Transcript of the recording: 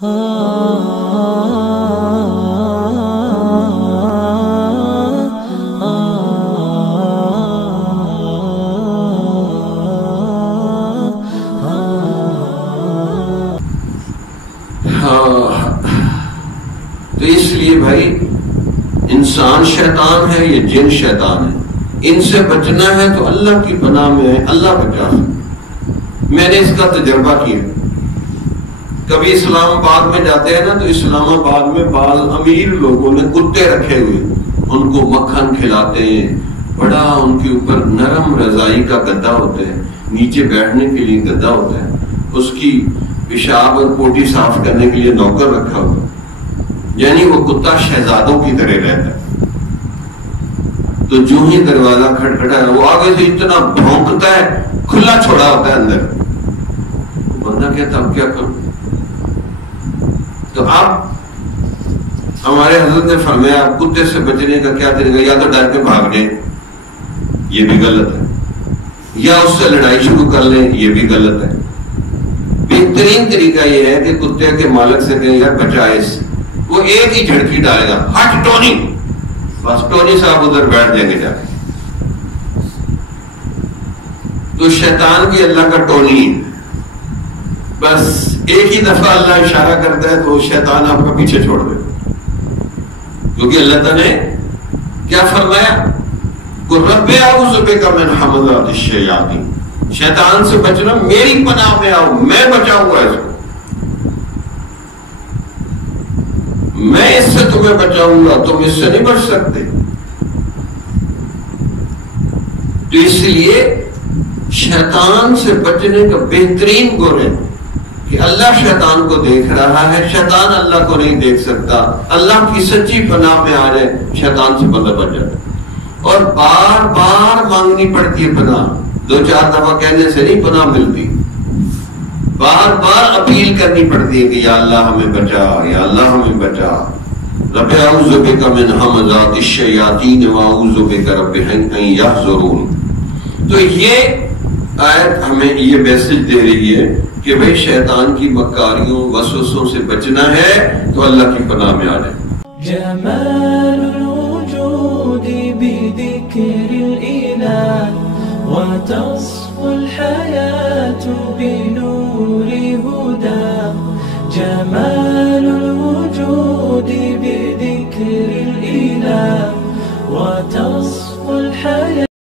تو اس لیے بھائی انسان شیطان ہے، یہ جن شیطان ہے، ان سے بچنا ہے تو اللہ کی پناہ میں ہے، اللہ بچا سکتا۔ میں نے اس کا تجربہ کیا، کبھی اسلام آباد میں جاتے ہیں نا تو اسلام آباد میں بعض امیر لوگوں نے کتے رکھے ہوئے، ان کو مکھن کھلاتے ہیں، بڑا ان کے اوپر نرم رضائی کا گدا ہوتا ہے، نیچے بیٹھنے کے لیے گدا ہوتا ہے، اس کی پیشاب اور پوٹی صاف کرنے کے لیے نوکر رکھا ہوا، یعنی وہ کتا شہزادوں کی طرح رہتا ہے۔ تو جو ہی دروازہ کھٹکھٹا ہے وہ آگے سے اتنا بھونکتا ہے، کھلا چھوڑا ہوتا ہے اندر، بندہ کہتا اب کیا کروں؟ تو اب ہمارے حضرت نے فرمایا اب کتے سے بچنے کا کیا طریقہ، یا تو ڈر کے بھاگ جائیں، یہ بھی غلط ہے، یا اس سے لڑائی شروع کر لیں، یہ بھی غلط ہے۔ بہترین طریقہ یہ ہے کہ کتے کے مالک سے کہیں یار بچا اس، وہ ایک ہی جھڑکی ڈالے گا، ہٹ ٹونی، بس ٹونی صاحب ادھر بیٹھ جائیں گے جا کے۔ تو شیطان کی اللہ کا ٹونی، بس ایک ہی دفعہ اللہ اشارہ کرتا ہے تو شیطان آپ کا پیچھے چھوڑ دے، کیونکہ اللہ تعالیٰ نے کیا فرمایا، رب اعوذ بک من حمزات الشیاطین، شیطان سے بچنا، میری پناہ میں آؤ، میں بچاؤں گا اس کو، میں اس سے تمہیں بچاؤں گا، تم اس سے نہیں بچ سکتے۔ تو اس لیے شیطان سے بچنے کا بہترین گن ہے کہ اللہ شیطان کو دیکھ رہا ہے، شیطان اللہ کو نہیں دیکھ سکتا، اللہ کی سچی پناہ میں آ جائے، شیطان سے بندہ بچ جاتا ہے۔ اور بار بار مانگنی پڑتی ہے پناہ، دو چار دفعہ کہنے سے نہیں پناہ ملتی، بار بار اپیل کرنی پڑتی ہے کہ یا اللہ ہمیں بچا، یا اللہ ہمیں بچا، رب اعوذ بک من ہمزات الشیاطین واعوذ بک رب ان یحضرون۔ تو یہ آیت ہمیں یہ میسج دے رہی ہے کہ بھئی شیطان کی مکاریوں وسوسوں سے بچنا ہے تو اللہ کی پناہ میں آ جائے۔ جمال الوجود بذكر الإله وتصفو الحياة بنور هدى، جمال